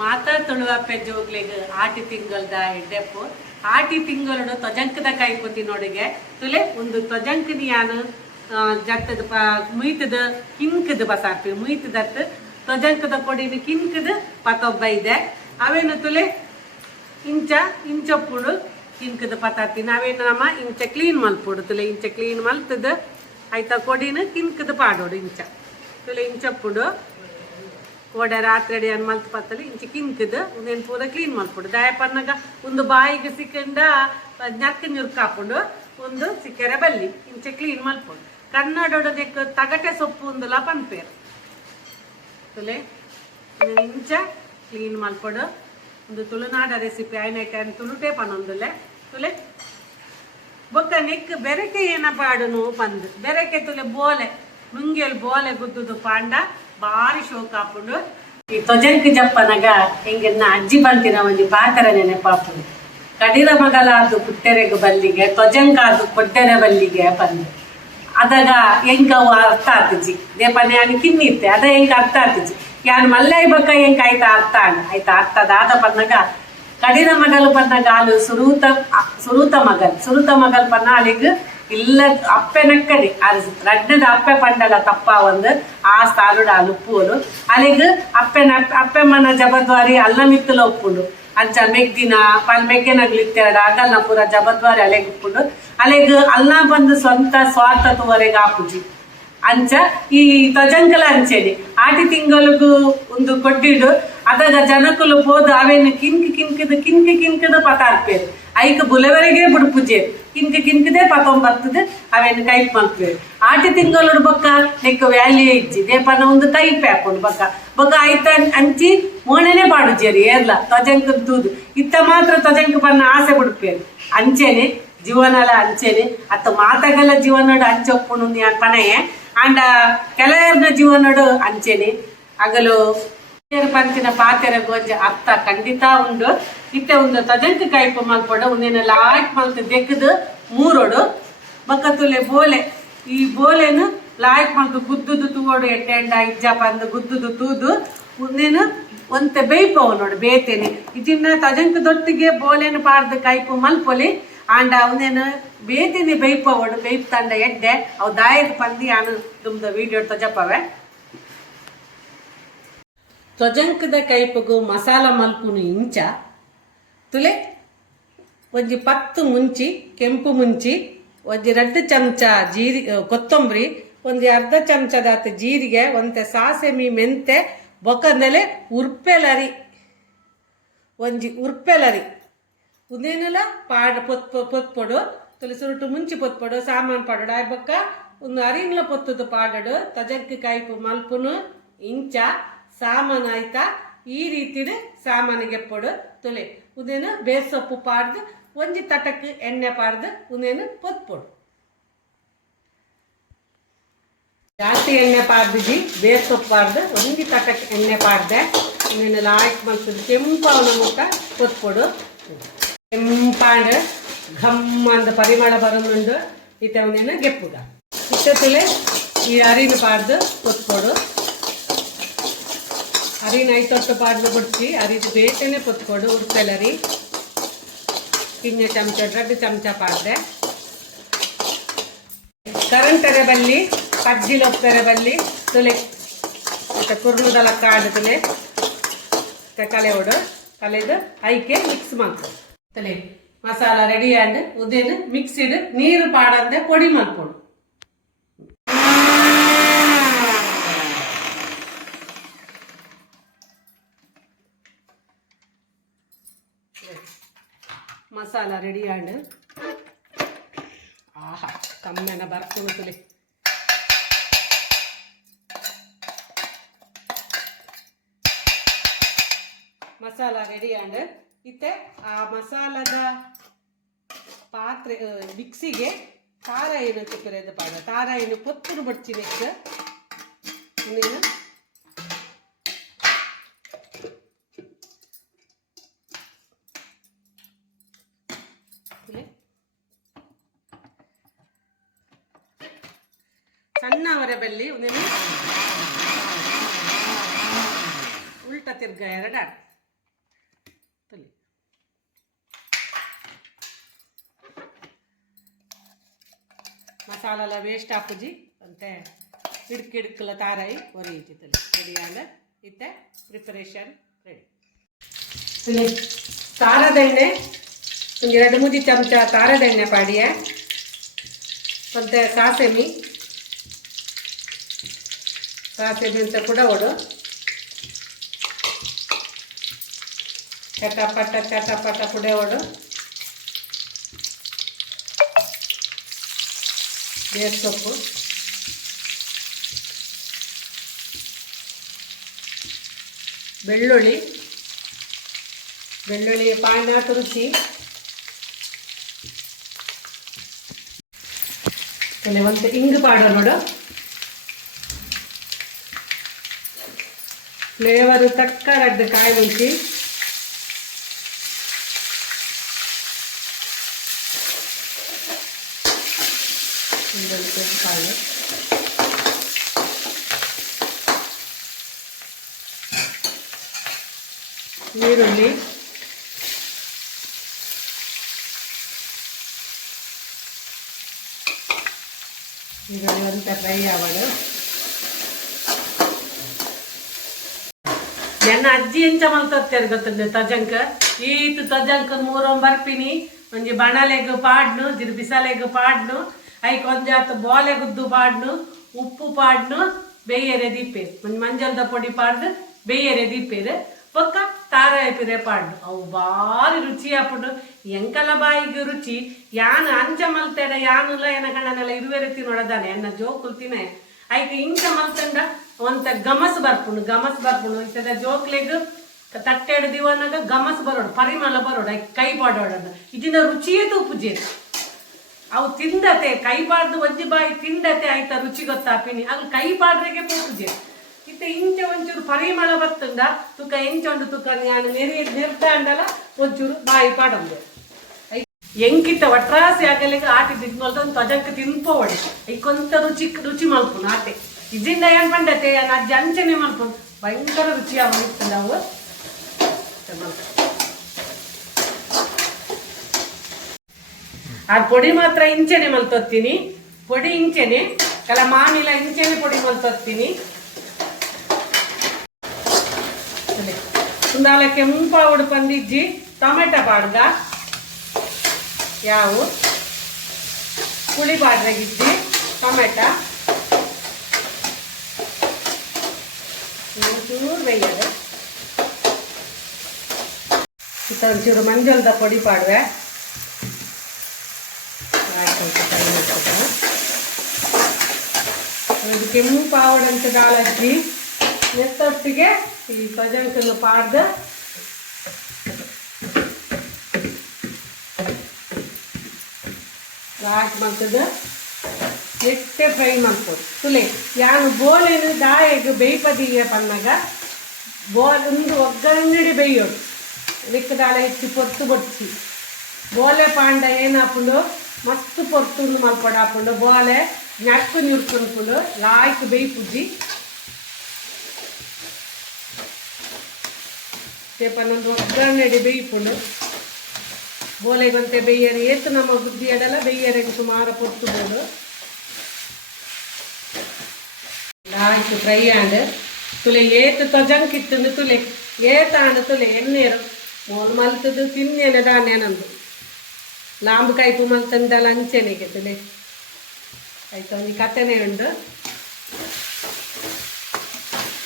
ಮಾತಾ ತುಳುವಪ್ಪೆ ಜೋಗ್ಲಿಗ್ ಆಟಿ ತಿಂಗಳದ ಎಡ್ಡೆಪ್ಪು ಆಟಿ ತಿಂಗಳು ತ್ವಜಂಕದ ಕಾಯಿ ಕೂತಿ ನೋಡಿಗೆ. ತುಲೆ, ಒಂದು ತ್ವಜಂಕನಿ ಯಾನು ಜತ್ತದ ಪ, ಮುಯ್ತದ ಕಿಂಕದ ಬಸಾಪಿ ಮುಯ್ತದತ್ತು ತ್ವಜಂಕದ ಕೊಡಿನ ಕಿಂಕದ ಪತೊಬ್ಬ ಇದೆ. ಅವೇನು ತುಲೆ, ಇಂಚ ಇಂಚಪ್ಪುಡು ಕಿಂಕದ ಪತಾತಿ ನಾವೇನು ನಮ್ಮ ಇಂಚ ಕ್ಲೀನ್ ಮಲ್ಪುಡು ತುಲೆ. ಇಂಚ ಕ್ಲೀನ್ ಮಲ್ತದ, ಆಯ್ತಾ, ಕೊಡಿನ ಕಿಂಕದ ಪಾಡೋಡು ಇಂಚ. ತುಲೆ ಇಂಚಪ್ಪುಡು ಕೋಡೆ ರಾತ್ರಿ ಅನ್ ಮಲ್ತ್ ಪತ್ತಲಿ ಇಂಚಿ ಕಿಂಕದ ಒಂದೇನು ಪೂರ ಕ್ಲೀನ್ ಮಾಡ್ಕೊಡು. ದಯಪನ್ನಾಗ ಒಂದು ಬಾಯಿಗೆ ಸಿಕ್ಕಂಡ ನಕ್ಕ ಹಾಕೊಂಡು ಒಂದು ಸಿಕ್ಕರೆ ಬಲ್ಲಿ, ಇಂಚೆ ಕ್ಲೀನ್ ಮಲ್ಪೊಡು ಕನ್ನಡೊಡದಕ್ಕೆ ತಗಟೆ ಸೊಪ್ಪು ಒಂದುಲ ಪನ್ಪೇರು ತುಲೆ ಇಂಚ ಕ್ಲೀನ್ ಮಲ್ಪೊಡು ಒಂದು ತುಳುನಾಡ ರೆಸಿಪಿ ಆಯ್ನೈತೆ ಅಂತ ತುಳುಟೆ ಪನ್ನೊಂದುಲೆ ತುಲೆ ಬೊಕ್ಕ ನಿಕ್ ಬೆರಕೆ ಏನ ಪಾಡುನು ಪಂದ್ ಬೆರಕೆ ತುಲೆ ಬೋಲೆ ಮುಂಗೆಲ್ ಬೋಲೆ ಗುದ್ದುದು ಪಾಂಡ. ಬಾರಿ ಶೋಕ್ ಹಾಕೊಂಡು ಈ ತೊಜಂಕ್ ಜಪ್ಪನಗ ಹಿಂಗೆ ಅಜ್ಜಿ ಬಂತಿನ ಒಂದು ಪಾತ್ರ ನೆನಪಾಪುಡು ಕಡಿರ ಮಗಲಾದು ಪುಟ್ಟೆರೆಗ ಬಲ್ಲಿಗೆ ತೊಜಂಕಾದು ಕೊಟ್ಟೆರೆ ಬಲ್ಲಿಗೆ ಬಂದು. ಅದಾಗ ಹೆಂಗ ಅರ್ಥ ಆತಿಜಿ ದೇಪನೆ ಯಾನು ಕಿನ್ನಿತ್ತೆ ಅದ ಹೆಂಗ ಅರ್ಥ ಆತಿಜಿ ಯಾನ್ ಮಲ್ಲೈ ಬಕ್ಕ ಹೆಂಗ ಆಯ್ತಾ ಅರ್ಥ ಆಯ್ತಾ ಆಯ್ತಾ ಅರ್ಥದಾದ ಪನ್ನಗ ಕಡಿನ ಮಗಲು ಬಂದಾಗ ಗಾಲು ಸುರೂತ ಸುರೂತ ಮಗಲ್. ಸುರೂತ ಮಗಲ್ ಪನ್ನ ಅಲ್ಲಿಗ್ ಇಲ್ಲ അപ്പനക്കടി ರಡ್ಡದ ಅಪ್ಪೆ ಪಂಡಲ ತಪ್ಪ ಒಂದು. ಆ ಸ್ಥಾನುಡ ಅಲುಪ್ಪುಲು അല്ലെങ്കിൽ ಅಪ್ಪೆನ ಮನ ಜಬದ್ವಾರಿ ಅಲ್ಲ ಮಿತ್ತಲ ಒಪ್ಪುಂಡು ಅಂಚ ಮೆಗ್ದಿನ, ಪಲ್ ಮೆಗ್ಗೆನಗ್ಲಿತ್ತೆರಡ ಅಗಲ್ನ ಪೂರ ಜಬದ್ವಾರಿ ಅಲೆಗ್ ಉಪ್ಪುಂಡು ಅಲೆಗ್ ಅಲ್ಲ ಬಂದು ಸ್ವಂತ ಸ್ವಾರ್ಥ ತುವರೆಗೆ ಆಪುಜಿ ಅಂಚ ಈ ತಜಂಕಲ ಅಂಚೆನೆ ಆಟಿ ತಿಂಗಳಿಗೂ ಒಂದು ಕೊಡ್ಡಿಡು ಅದಾಗ ಜನಕುಲು ಹೋದ ಅವೇನು ಕಿನ್ಕಿ ಕಿನ್ಕದ ಕಿನ್ಕಿ ಕಿನ್ಕದ ಪತಾರ್ಪೇರು ಐಕ ಬುಲೆವರೆಗೆ ಬುಡ್ಪುಜೆ ಕಿನ್ಕ ಕಿನ್ಕದೆ ಬರ್ತದೆ ಅವೇನು ಕೈಪ್ ಮಲ್ಪೇರು ಆಟಿ ತಿಂಗಳು ಬೊಕ್ಕ ನೆಕ್ಕ ವ್ಯಾಲ್ಯೂ ಇಜ್ಜಿ. ದೇಪನ ಒಂದು ಕೈಪ್ ಹಾಕೊಂಡು ಬೊಕ್ಕ. ಬೊಕ್ಕ ಆಯ್ತ ಅಂಚಿ ಮೋಣನೆ ಪಾಡುಜೇರಿ ಏರ್ಲ. ತಜಂಕ ತೂದು. ಇತ್ತ ಮಾತ್ರ ತಜಂಕ ಪನ್ನ ಆಸೆ ಬಿಡ್ಪೇರು ಅಂಚೆನೆ, ಜೀವನಲ ಅಂಚೆನೆ. ಅತ್ತ ಮಾತಗಲ ಜೀವನಡು ಅಂಚೊಪ್ಪುನು ಪನೆಯೇ. ಅಂಡ ಕೆಲವರ್ನ ಜೀವನಡು ಅಂಚೆನೆ. ಅಗಲು ಪಂಚಿನ ಪಾತೆರ ಗೊಂಜೆ ಅರ್ಥ ಖಂಡಿತ ಉಂಡು. ಇತ್ತೆ ಒಂದು ತದಂಕ ಕಾಯ್ಪು ಮಲ್ಪಡ ಒಂದಿನ ಲಾಯ್ಕ್ ಮಲ್ತ ದೆಕ್ಕದು ಮೂರೋಡು. ಬಕ್ಕತುಲೆ ಬೋಲೆ, ಈ ಬೋಲೆನು ಲಾಯ್ಕ್ ಮಲ್ತು ಗುದ್ದುದು ತೂವೋಡು ಎಡ್ಡೆ ಎಂಡ ಇಜ್ಜ ಪಂದು ಗುದ್ದುದು ತೂದು. ಒಂದೇನು ಒಂತೆ ಬೇಯ್ಪವು ನೋಡು ಬೇತೇನೆ. ಇದನ್ನ ತಜಂಕ ದೊಟ್ಟಿಗೆ ಬೋಲೆನು ಪಾಡ್ದು ಕಾಯ್ಪು ಮಲ್ಪೊಲಿ, ಆಂಡ ಅವನೇನು ಬೇತಿನಿ ಬೇಯ್ಪವಡು, ಬೇಯ್ಪ್ ತಂಡ ಎಡ್ಡೆ. ಅವು ದಾಯದ ಪಂದಿ ಆನು ತುಮ್ದ ವಿಡಿಯೋ ತಜಪ್ಪವೆ. ತ್ವಜಂಕದ ಕೈಪಗು ಮಸಾಲ ಮಲ್ಪುನು ಇಂಚ. ತುಲೆ, ಒಂಜಿ ಪತ್ತು ಮುಂಚಿ, ಕೆಂಪು ಮುಂಚಿ, ಒಂಜಿ ರಡ್ಡು ಚಮಚ ಜೀರಿ ಕೊತ್ತಂಬರಿ ಒಂದು ಅರ್ಧ ಚಮಚದಾತ ಜೀರಿಗೆ, ಒಂತೆ ಸಾಸೆಮಿ ಮೆಂತೆ ಬೊಕಂದಲೆ ಉರ್ಪೆಲರಿ. ಒಂಜಿ ಉರ್ಪೆಲರಿ. ಉದೇನಲ್ಲ ಪಾಡ, ಪೊತ್ ಪೊತ್ಪೊಡು. ತುಲೆ ಸುರುಟು ಮುಂಚಿ ಪೊತ್ಪೊಡು, ಸಾಮಾನು ಪಾಡೋಡು. ಆಯ್ಬೊಕ್ಕ ಒಂದು ಅರಿನ್ಲ ಪೊತ್ತುದು ಪಾಡಡು. ತಜಕ್ಕೆ ಕಾಯ್ಪು ಮಲ್ಪುನು ಇಂಚ. ಸಾಮಾನು ಆಯ್ತಾ? ಈ ರೀತಿಡ್ ಸಾಮಾನಿಗೆ ಪೊಡು, ತುಲೆ. ಉದೇನು ಬೇಸೊಪ್ಪು ಪಾಡ್ದು, ಒಂಜಿ ತಟಕ್ ಎಣ್ಣೆ ಪಾಡ್ದು ಉದೇನು ಪೊತ್ಪೊಡು ಜಾಸ್ತಿ ಎಣ್ಣೆ ಪಾಡ್ದಿಜಿ ಬೇಸೊಪ್ಪು ಪಾಡ್ದು, ಒಂಜಿ ತಟಕ್ ಎಣ್ಣೆ ಪಾಡ್ದೆ. ಉನೇನು ಲಾಯ್ಕ್ ಕೆಂಪು ಕೆಂಪವನ ಮುಖ ಪೊತ್ಪೊಡು ಕೆಂಪಾಂಡ್ ಘಮ್ಮ ಅಂದ ಪರಿಮಳ ಬರೋದುಂಡು ಇತ್ತೆ ಅವನೇನು ಗೆಪ್ಪುಗ ಇಷ್ಟತಿಲೆ ಈ ಅರಿನ ಪಾಡ್ದು ಪೊತ್ಕೊಡು ಅರಿನ ಹೊತ್ತು ಪಾಡ್ಲು ಬಿಡ್ಸಿ, ಅರಿದು ಬೇಟೆನೆ ಪೊತ್ಕೊಡು ರೀ ಕಿಂಜೆ ಚಮಚ, ದೊಡ್ಡ ಚಮಚ ಪಾಡ್ದೆ ಕರಂಟರೆ ಬಲ್ಲಿ ಪಜ್ಜಿಲೊಪ್ಪೆರೆ ಬಲ್ಲಿ, ತುಲೆ. ಮತ್ತೆ ಕುರ್ಮುದಲ ಕಾಡು ತುಲೆ. ಮತ್ತೆ ಹೊಡು ಕಲೆದು ಐಕೆ ಮಿಕ್ಸ್ ಮಾಡ್ಕೊ. ತಲೆ, ಮಸಾಲ ರೆಡಿ ಆಂಡ್ ಉದೇನು ಮಿಕ್ಸಿಡ್ ನೀರು ಪಾಡಂದೆ ಪೊಡಿ ಮಾಡ್ಕೊಡು. ಮಸಾಲ ರೆಡಿ ಆಂಡ್ ಆಹಾ, ಕಮ್ಮೆನ ಬರ್ತೀನಿ ತುಲೆ ಮಸಾಲ ರೆಡಿ ಇತ್ತೆ, ಆ ಮಸಾಲದ ಪಾತ್ರೆ ಮಿಕ್ಸಿಗೆ ಖಾರ ಏನು ಚಿಕ್ಕರೆದು ಪಾಡ ಖಾರ ಏನು ಪೊತ್ತುಡು ಬಡ್ಚಿ ನೆಕ್ಸ್ಟ್ ನೀನು ಸಣ್ಣ ಒರೆಬಲ್ಲಿ ಒಂದೇನು ಉಲ್ಟ ತಿರ್ಗ ಎರಡ ತುಲಿ. ಮಸಾಲೆಲ್ಲ ವೇಸ್ಟ್ ಹಾಪುಜಿ ಅಂತೆ ಹಿಡ್ಕ್ ಹಿಡ್ಕಲ ತಾರಾಯಿ ಒರಿಯಿಜಿ ತುಲಿ. ರೆಡಿಯಾಲ ಇತ್ತೆ ಪ್ರಿಪರೇಷನ್ ರೆಡಿ ತುಲಿ, ತಾರದ ಎಣ್ಣೆ. ಒಂದು ಎರಡು ಮೂಜಿ ಚಮಚ ತಾರದ ಎಣ್ಣೆ ಪಾಡಿಯೆ. ಮತ್ತೆ ಸಾಸೆಮಿ ಸಾಸೆಮಿ ಅಂತ ಕೂಡ ಒಡು ಚಟಪಟ ಚಟಪಟ ಪುಡೆ ಒಡು ಬೇಸ್ ಸೊಪ್ಪು ಬೆಳ್ಳುಳ್ಳಿ ಬೆಳ್ಳುಳ್ಳಿ ಪಾನ ತುರುಚಿ ಕೆಲವಂತ ಇಂಗು ಪಾಡೋ ನೋಡು ಫ್ಲೇವರು ತಕ್ಕರದ್ದು ಕಾಯಿ ಮುಂಚಿ ಒಂದೊಂದು ಕಾಳು ಈರುಳ್ಳಿ ಈರುಳ್ಳಿ ಅಂತ ಫ್ರೈ ಆವಡು ನನ್ನ ಅಜ್ಜಿ ಎಂಚ ಮಲ್ತತ್ತೇರು ಗೊತ್ತಂದೆ ತಜಂಕ? ಈತು ತಜಂಕ ಮೂರೊಂದು ಬರ್ಪಿನಿ. ಒಂಜಿ ಬಣಲೆಗ್ ಪಾಡ್ನು, ಜಿರ್ ಬಿಸಲೆಗ್ ಪಾಡ್ನು, ಐಕ್ ಒಂಜಿ ಆತು ಬೋಲೆ ಗುದ್ದು ಪಾಡ್ನು, ಉಪ್ಪು ಪಾಡ್ನು, ಬೇಯರೆ ದೀಪೇರು. ಒಂಜಿ ಮಂಜಲ್ದ ಪೊಡಿ ಪಾಡ್ದು, ಬೇಯರೆ ದೀಪೇರು. ಪಕ್ಕ ತಾರ ಐಪಿರೆ ಪಾಡ್ನು. ಅವು ಬಾರಿ ರುಚಿ ಆಪುಂಡು. ಎಂಕಲ ಬಾಯಿಗೆ ರುಚಿ. ಯಾನು ಅಂಚ ಮಲ್ತೆಡ ಯಾನುಲ ಇರುವೆ ರೀತಿ ನೋಡದಾನೆ. ಎನ್ನ ಜೋಕುಲ್ ತಿನ್ನೆ ಐಕ ಇಂಚ ಮಲ್ತಂಡ. ಒಂತ ಗಮಸ್ ಬರ್ಪುಂಡು ಗಮಸ್ ಬರ್ಪುಂಡು ಇತ್ತದ ಜೋಕ್ಲೆಗ್ ತಟ್ಟೆಡ್ ದಿವನಾಗ ಗಮಸ್ ಬರೋಡು, ಪರಿಮಳ ಬರೋಡು ಕೈ ಪಾಡೋಡನ್ನ ಇದನ್ನ ರುಚಿಯೇ ತೂಪುಜೇರು ಅವು ತಿಂದತೆ, ಕೈ ಪಾಡ್ದು ಒಂಜಿ ಬಾಯಿ ತಿಂದತೆ ಆಯ್ತಾ ರುಚಿ ಗೊತ್ತಾಪಿನಿ. ಅಲ್ಲಿ ಕೈ ಪಾಡ್ರಿಗೆ ಪೂಜೆ ಇತ್ತ ಇಂಚ ಒಂಚೂರು ಪರಿಮಳ ಬರ್ತಂದ ತುಕ ಎಂಚೊಂಡು ತುಕ ನಾನು ನೆರಿ ನಿರ್ತಾಂಡಲ ಒಂಚೂರು ಬಾಯಿ ಪಾಡೊಂದು. ಎಂಕಿತ್ತ ಒಟ್ರಾಸಿ ಆಗಲಿಗೆ ಆಟಿ ದಿಗ್ಮಲ್ದ ಒಂದು ತಜಂಕ ತಿನ್ಪೋವಡಿ. ಐಕೊಂತ ರುಚಿ ರುಚಿ ಮಲ್ಪುನು ಆಟೆ. ಇದಿಂದ ಏನ್ ಪಂಡತೆ ನಾನು ಅಜ್ಜಿ ಅಂಚನೆ ಮಲ್ಪುನು ಭಯಂಕರ ರುಚಿ ಅವನಿತ್ತು ನಾವು ಆ ಪೊಡಿ ಮಾತ್ರ ಇಂಚೆನೆ ಮಲ್ತೊತ್ತೀನಿ ಪೊಡಿ ಇಂಚೆನೆ ಕಲ ಮಾಮಿಲ ಇಂಚೆನೆ ಪೊಡಿ ಮಲ್ತೊತ್ತೀನಿ ಕುಂದಾಲ ಕೆಂಪ ಉಡು ಪಂದಿಜ್ಜಿ ಟೊಮೆಟೊ ಪಾಡ್ಗ ಯಾವು ಪುಳಿ ಪಾಡ್ರಾಗಿಜ್ಜಿ ಟೊಮೆಟೊ ಒಂಚೂರು ಬೇಯ್ಯದೆ ಇತ್ತ ಒಂಚೂರು ಮಂಜಲ್ದ ಪೊಡಿ ಪಾಡುವೆ. ಒಂದು ಕೆಂಪು ಆವಡಂತ ದಾಳಜ್ಜಿ ನೆತ್ತೊಟ್ಟಿಗೆ ಈ ಪಜಂಕನ್ನು ಪಾಡ್ದು ಲಾಸ್ಟ್ ಮಾಡ್ತದ ಎಟ್ಟೆ ಫ್ರೈ ಮಾಡ್ಬೋದು. ತುಲೆ ಯಾನು ಬೋಲೇನು ದಾಯಗ ಬೇಯ್ಪದಿಗೆ ಬಂದಾಗ ಬೋಲ್ ಒಂದು ಒಗ್ಗರಂಗಡಿ ಬೇಯೋಡು ಲಿಕ್ಕದಾಳೆ ಇಚ್ಚಿ ಪೊತ್ತು ಬಡ್ಸಿ. ಬೋಲೆ ಪಾಂಡ ಏನಾಪುಂಡು ಮಸ್ತ್ ಪೊರ್ತುಂಡು ಮಲ್ಪಡ ಹಾಕೊಂಡು ಬೋಲೆ ñಕ್ಕು ಲಾಯ್ಕು ಲಾಯ್ಕ್ ಬೇಯ್ಪುಜಿ ತೇಪನೊಂದು ಒಗ್ಗರಣೆಡಿ ಬೇಯ್ಪುಂಡು ಬೋಲೆಗಂತೆ ಬೇಯ್ಯರೆ ಏತು ನಮ್ಮ ಬುದ್ಧಿ ಎಡಲ ಬೇಯ್ಯರಿಗೆ ಸುಮಾರು ಪೊರ್ತುಬೋದು ಲಾಯ್ಕ್ ಫ್ರೈ ಆಂಡ್ ತುಲೆ ಏತು ತೊಜಂಕಿತ್ತುಂಡು ತುಲೆ ಏತಾಂಡು ತುಲೆ ಎಣ್ಣೆರು. ಮೂರು ಮಲ್ತದ್ದು ತಿನ್ನೇನೆ ದಾನೇನಂದು ಲಾಂಬು ಕಾಯ್ಪು ಮಲ್ತಂದಲ್ಲ ಅಂಚೆನೆಗೆ ತುಲೆ. ಆಯ್ತು ಒಂದು ಕತೆನೆ ಉಂಡು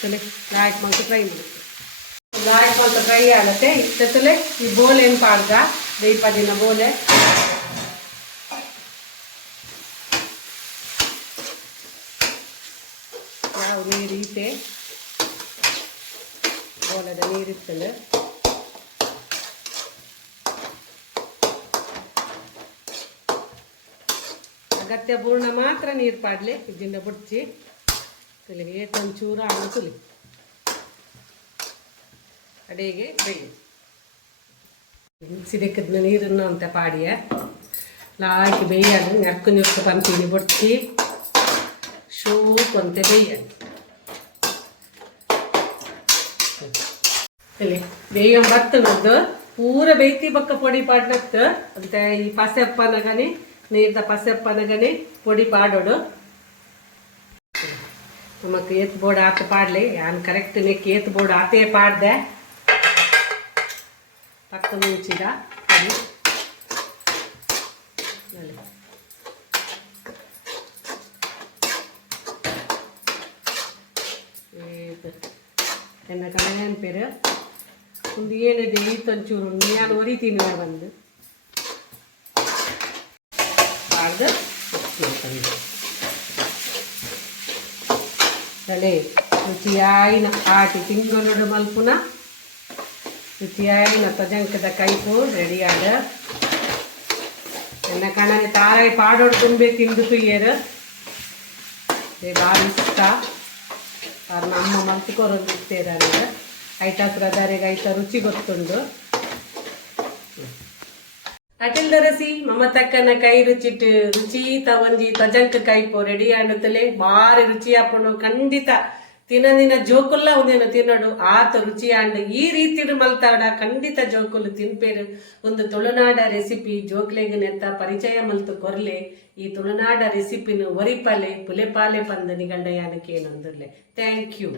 ತುಲೆ ಲಾಯಕ್ ಮಲ್ತು ಫ್ರೈ ಮಾಡುತ್ತೆ ಲಾಯ್ಕ್ ಮಲ್ತು ಫ್ರೈ ಆಗುತ್ತೆ ಇತ್ತ ತುಲೆ ಈ ಬೋಲೆ ಏನು ಪಾಡ್ದ, ದೀಪದಿನ ಬೋಲೆ ಯಾವ ನೀರು ಈತೆ ಬೋಲದ ನೀರಿತ್ತಂಡು ಅಗತ್ಯ ಪೂರ್ಣ ಮಾತ್ರ ನೀರು ಪಾಡ್ಲೆ ಇದ್ದಿಂದ ಬುಡ್ಚಿ ತುಲಿ ಏಟೊಂಚೂರು ಹಣ್ಣು ತುಲಿ ಅಡಿಗೆ ಬೇಯಿ ಸಿಡಿಕದ್ನ ನೀರನ್ನು ಅಂತ ಪಾಡಿಯ ಲಾಯ್ಕ್ ಬೇಯ್ಯದು ನೆಕ್ಕು ನೆಕ್ಕು ಪಂತೀನಿ ಬುಡ್ಚಿ ಅಂತ ಬೇಯ್ಯದು ಇಲ್ಲಿ ಬೇಯ್ಯಂ ಬತ್ತನದ್ದು ಪೂರ ಬೇಯ್ತಿ ಬಕ್ಕ ಪೊಡಿ ಪಾಡ್ನತ್ ಅಂತ ಈ ಪಸೆಪ್ಪನಗನೆ ನೀರ್ದ ಪಸೆಪ್ಪನಗನೆ ಪೊಡಿ ಪಾಡೋಡು. ನಮಕ್ ಏತ್ ಬೋರ್ಡ್ ಆತ ಪಾಡ್ಲಿ. ಯಾನ್ ಕರೆಕ್ಟ್ ನೆಕ್ ಏತ್ ಬೋರ್ಡ್ ಆತೇ ಪಾಡ್ದೆ. ಪಕ್ಕ ಮುಂಚಿದ ಪೊಡಿ ಅಲ್ಲಿ. ಇದು ಎನ್ನ ಕಣಯನ್ ಪೇರು ಒಂದು ಏನಿದೆ ಈತೊಂಚೂರು ನಾನು ಒರಿತೀನಿ ಬಂದು ಮಾಡ್ದು ಅಲೆ ರುಚಿಯಾಯಿನ ಆಟಿ ತಿಂಗಳು ಮಲ್ಪುನ ರುಚಿಯಾಯಿನ ತಜಂಕದ ಕೈಪು ರೆಡಿ ಆದ ಎನ್ನ ಕಣನೆ ತಾರಾಯಿ ಪಾಡೋಡು ತುಂಬೆ ತಿಂದು ತುಯ್ಯರು ಏ ಭಾಳ ಇಷ್ಟ ಅವ್ರನ್ನ ಅಮ್ಮ ಮಲ್ತ್ಕೊರೋದು ಇರ್ತೇರಾಗ ಐಟ ಬ್ರದರಿಗೆ ಐಟ ರುಚಿ ಗೊತ್ತುಂಡು ಅಟಿಲ್ ದರಸಿ, ಮಮತಕ್ಕನ ಕೈ ರುಚಿಟ್ ರುಚಿ ಒಂಜಿ ಕೈ ಕೈಪು ರೆಡಿ ಆಂಡುತ್ತಲೆ ಬಾರಿ ರುಚಿ ಹಾಕೊಂಡು ಖಂಡಿತ ತಿನ್ನದಿನ ಜೋಕುಲ್ಲ ಒಂದೇನು ತಿನ್ನೋಡು, ಆತ ರುಚಿ ಆಂಡ್ ಈ ರೀತಿ ಮಲ್ತಾಡ, ಖಂಡಿತ ಜೋಕುಲು ತಿನ್ಪೇರು. ಒಂದು ತುಳುನಾಡ ರೆಸಿಪಿ ಜೋಕ್ಲೆಗೆ ನೆತ್ತ ಪರಿಚಯ ಮಲ್ತು ಕೊರ್ಲೆ. ಈ ತುಳುನಾಡ റെസിപ്പിന് ಪುಲೆಪಾಲೆ ಪಂದ ನಿಗಂಡ ಯಾನಕ್ಕೆ ಏನೊಂದುರ್ಲೆ? Thank you